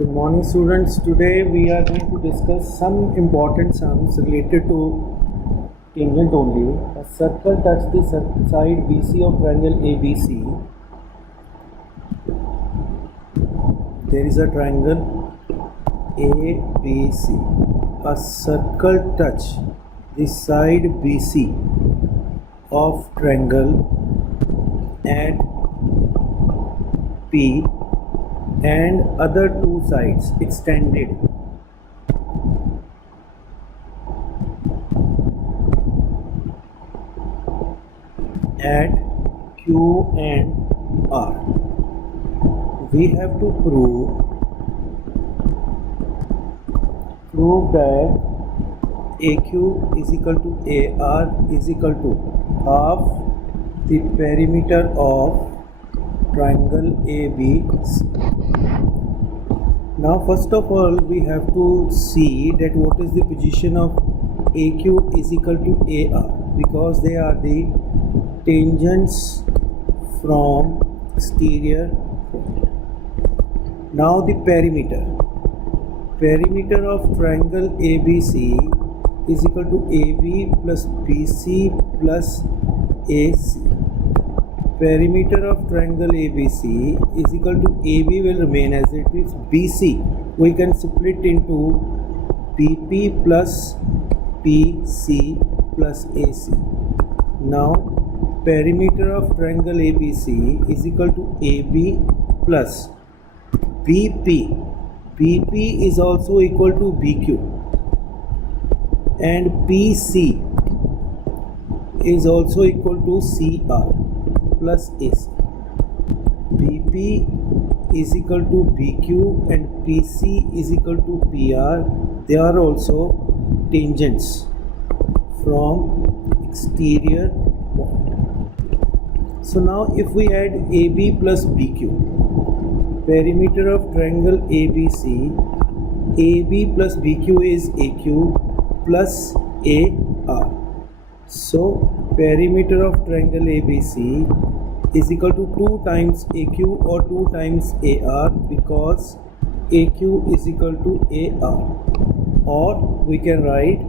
Good morning, students. Today we are going to discuss some important sums related to tangent only. A circle touches the side BC of triangle ABC. There is a triangle ABC. A circle touches the side BC of triangle at P and other two sides extended at Q and R. We have to prove that AQ is equal to AR is equal to half the perimeter of triangle ABC. Now first of all we have to see that what is the position of AQ is equal to AR, because they are the tangents from exterior point. Now the perimeter of triangle ABC is equal to AB plus BC plus AC. Perimeter of triangle ABC is equal to AB will remain as it is. BC we can split into BP plus PC plus AC. Now perimeter of triangle ABC is equal to AB plus BP. BP is also equal to BQ, and PC is also equal to CR plus AC. BP is equal to BQ and PC is equal to PR. They are also tangents from exterior point. So now if we add AB plus BQ, perimeter of triangle ABC, AB plus BQ is AQ plus AR. So perimeter of triangle ABC is equal to 2 times AQ or 2 times AR, because AQ is equal to AR, or we can write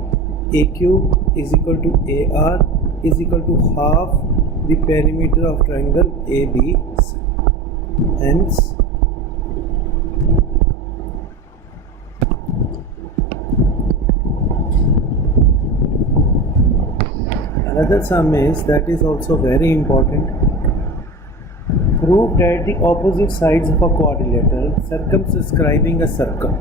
AQ is equal to AR is equal to half the perimeter of triangle ABC. Hence another sum is that is also very important. Prove that the opposite sides of a quadrilateral circumscribing a circle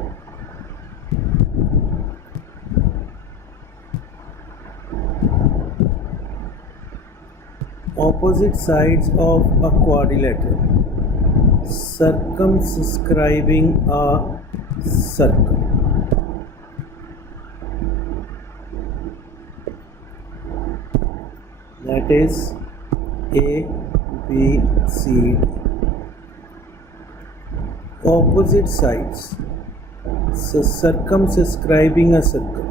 circumscribing a circle, that is A, B, C, D. Opposite sides circumscribing a circle,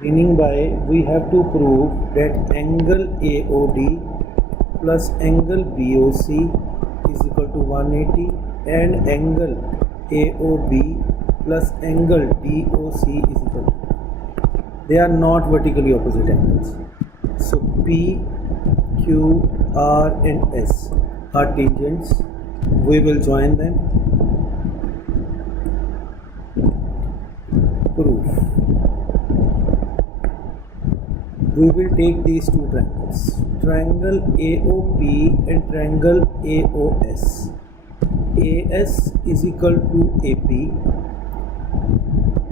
meaning by we have to prove that angle AOD plus angle BOC is equal to 180 and angle AOB plus angle DOC is equal to, they are not vertically opposite angles. So P, Q, R and S are tangents. We will join them. Proof. We will take these two triangles, triangle AOP and triangle AOS. AS is equal to AP,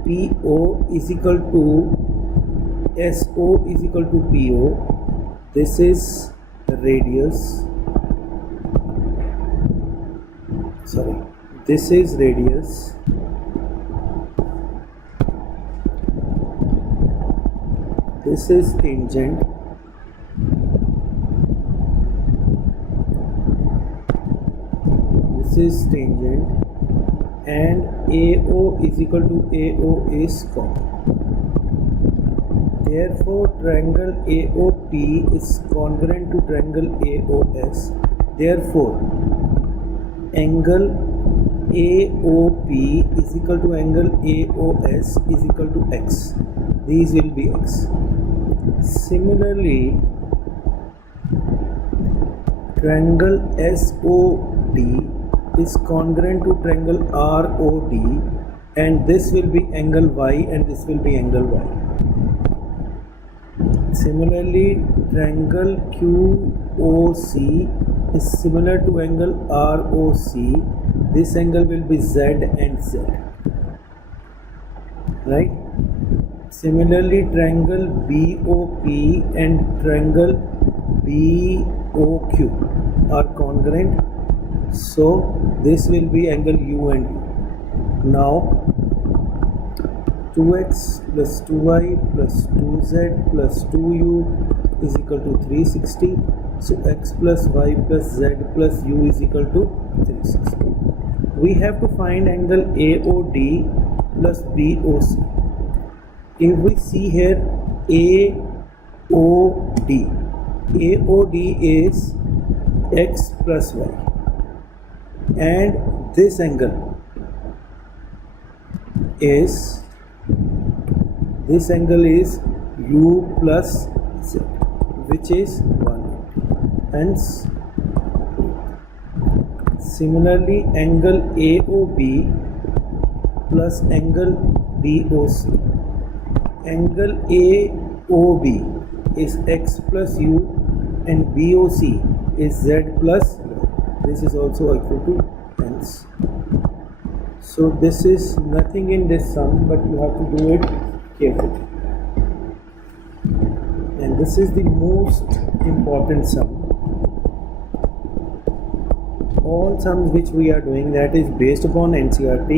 PO is equal to SO is equal to PO. This is the radius. This is radius. This is tangent. This is tangent, and AO is equal to AO is common. Therefore, triangle AOP is congruent to triangle AOS. Therefore, angle AOP is equal to angle AOS is equal to x. These will be x. Similarly, triangle SOD is congruent to triangle ROD, and this will be angle y and this will be angle y. Similarly, triangle QOC is similar to angle ROC. This angle will be Z and Z, right? Similarly, triangle BOP and triangle BOQ are congruent, so this will be angle U and U. Now 2x plus 2y plus 2z plus 2u is equal to 360. So x plus y plus z plus u is equal to 360. We have to find angle AOD plus BOC. If we see here AOD is x plus y, and this angle is u plus z, which is 180. Hence, similarly, angle AOB plus angle BOC. Angle AOB is x plus u and BOC is z plus y. This is also equal to hence. So this is nothing in this sum, but you have to do it carefully. And this is the most important sum. All sums which we are doing, that is based upon NCERT,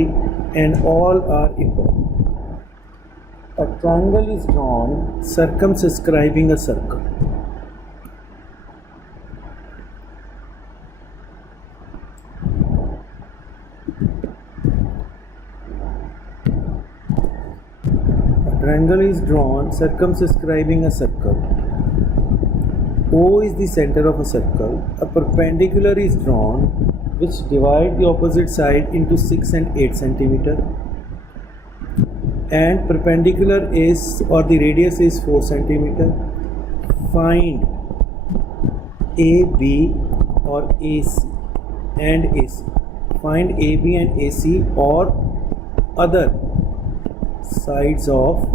and all are important. A triangle is drawn circumscribing a circle. Triangle is drawn circumscribing a circle. O is the center of a circle. A perpendicular is drawn which divide the opposite side into 6 and 8 centimeter. And perpendicular is, or the radius is 4 centimeter. Find AB or AC and AC. Find AB and AC or other sides of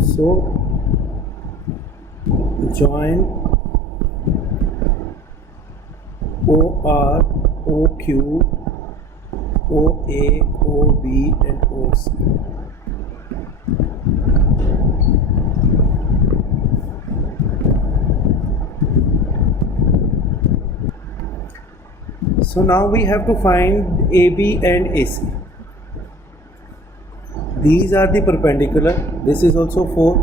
so join OR, OQ, OA, OB and OC. So now we have to find AB and AC. These are the perpendicular. This is also 4.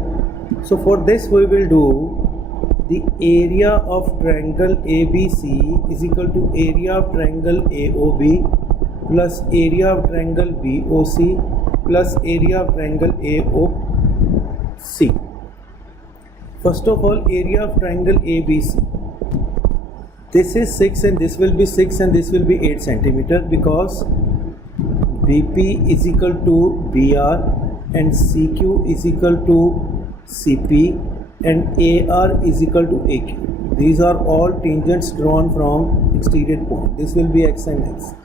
So for this we will do the area of triangle ABC is equal to area of triangle AOB plus area of triangle BOC plus area of triangle AOC. First of all, area of triangle ABC. This is 6 and this will be 6 and this will be 8 centimeter, because BP is equal to BR and CQ is equal to CP and AR is equal to AQ. These are all tangents drawn from exterior point. This will be X and X.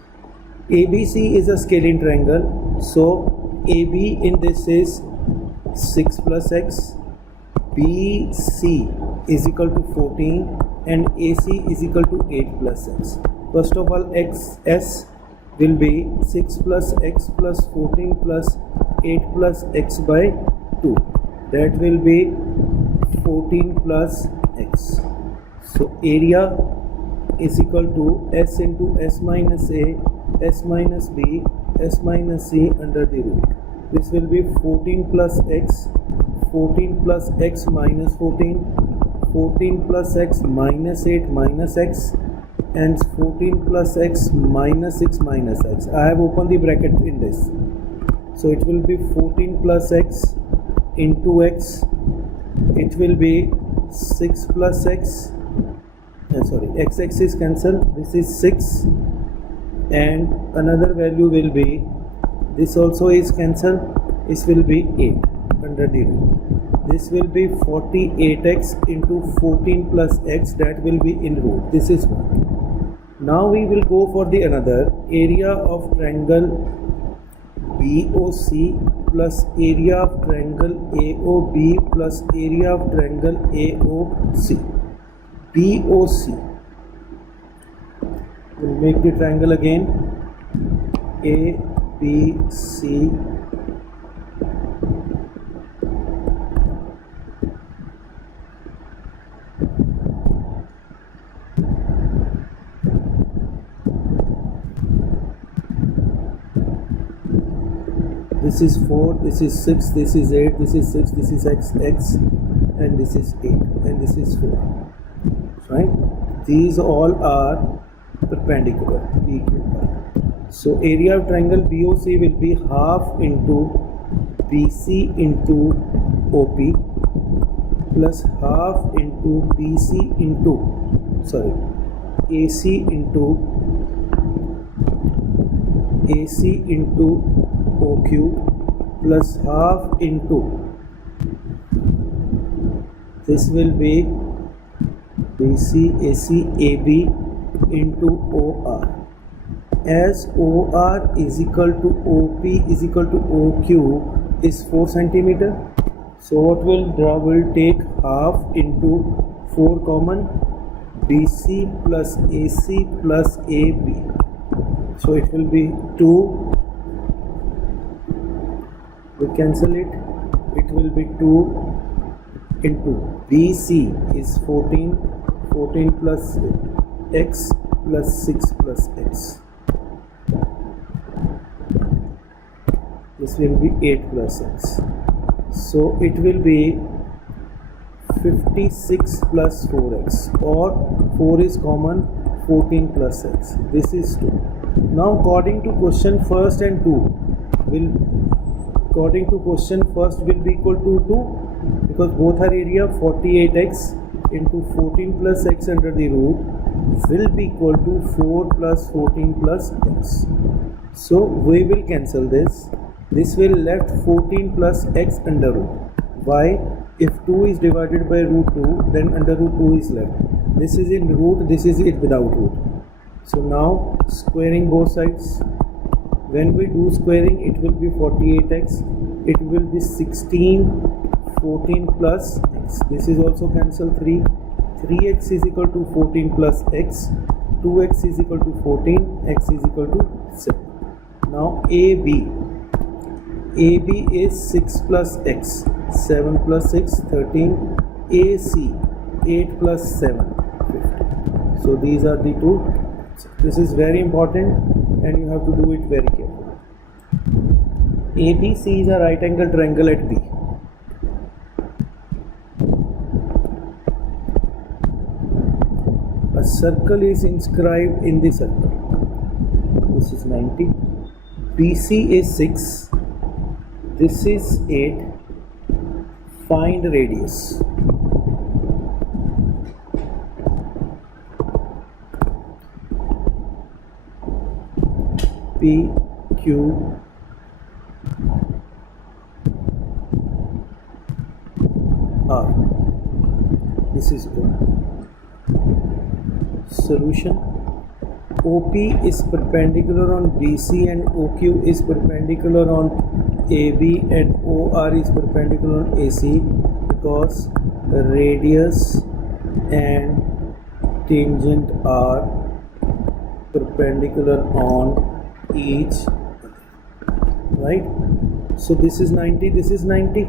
ABC is a scalene triangle, so AB in this is 6 plus X, BC is equal to 14 and AC is equal to 8 plus X. First of all, XS will be 6 plus X plus 14 plus 8 plus X by 2. That will be 14 plus X. So area is equal to S into S minus A, S minus B, S minus C under the root. This will be 14 plus X, 14 plus X minus 14, 14 plus X minus 8 minus X, and 14 plus X minus 6 minus X. I have opened the bracket in this. So it will be 14 plus X into X. It will be 6 plus X sorry, x-axis cancel, this is 6, and another value will be, this also is cancel, this will be 8 under the root. This will be 48x into 14 plus x, that will be in root. This is 1. Now we will go for the another area of triangle BOC plus area of triangle AOB plus area of triangle AOC. BOC. We'll make the triangle again. ABC. This is 4, this is 6, this is 8, this is 6, this is x, and this is 8, and this is 4. Right? These all are perpendicular, PQ. So area of triangle BOC will be half into BC into OP plus half into BC into, AC into OQ plus half into, this will be BC, AC, AB into OR. As OR is equal to OP is equal to OQ is 4 centimeter. So what we'll draw, will take half into 4 common, BC plus AC plus AB. So it will be 2. We cancel it. It will be 2 into BC is 14. 14 plus x plus 6 plus x. This will be 8 plus x. So it will be 56 plus 4x, or 4 is common, 14 plus x. This is 2. Now according to question first and 2 will, according to question first will be equal to 2 because both are area. 48x into 14 plus x under the root will be equal to 4 plus 14 plus x. So we will cancel this. This will left 14 plus x under root. Why? If 2 is divided by root 2, then under root 2 is left. This is in root, this is it without root. So now squaring both sides. When we do squaring, it will be 48x. It will be 16, 14 plus x. This is also cancel 3. 3x is equal to 14 plus x. 2x is equal to 14. X is equal to 7. Now AB. AB is 6 plus x. 7 plus 6, 13. AC, 8 plus 7, 50. So these are the two. This is very important and you have to do it very carefully. ABC is a right angle triangle at B. A circle is inscribed in the circle. This is 90. BC is 6. This is 8. Find radius. P, Q, R. This is O. Solution. OP is perpendicular on BC and OQ is perpendicular on AB and OR is perpendicular on AC because the radius and tangent are perpendicular on each other, right? So this is 90, this is 90.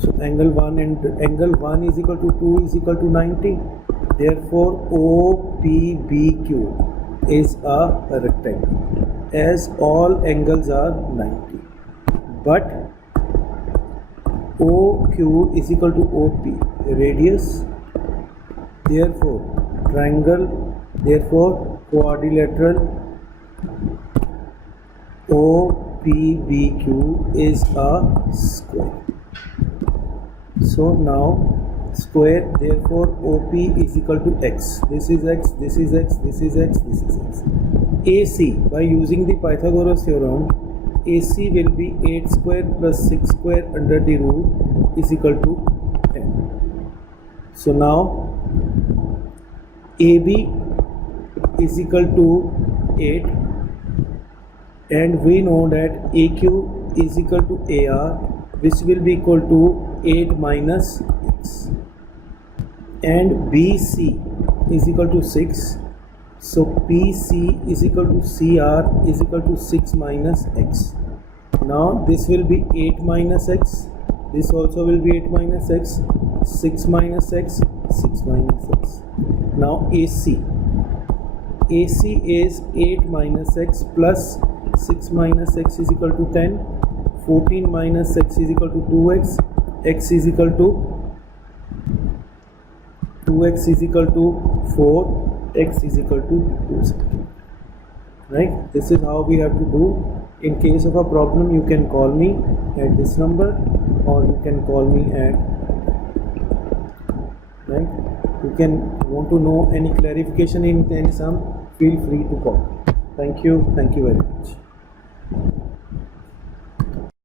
So angle 1 and angle 1 is equal to 2 is equal to 90. Therefore OPBQ is a rectangle as all angles are 90. But OQ is equal to OP, radius. Therefore triangle, therefore quadrilateral OPBQ is a square. So now square. Therefore OP is equal to x. This is x, this is x, this is x, this is x. AC, by using the Pythagoras theorem, AC will be 8 square plus 6 square under the root is equal to 10. So now AB is equal to 8, and we know that AQ is equal to AR, which will be equal to 8 minus x, and BC is equal to 6. So PC is equal to CR is equal to 6 minus x. Now this will be 8 minus x, this also will be 8 minus x, 6 minus x, 6 minus x. Now AC is 8 minus x plus 6 minus x is equal to 10, 14 minus x is equal to 2x, x is equal to 2x is equal to 4, x is equal to 2 centimeter. Right? This is how we have to do. In case of a problem, you can call me at this number, or you can call me at, right? You can want to know any clarification in any sum, feel free to call. Thank you very much.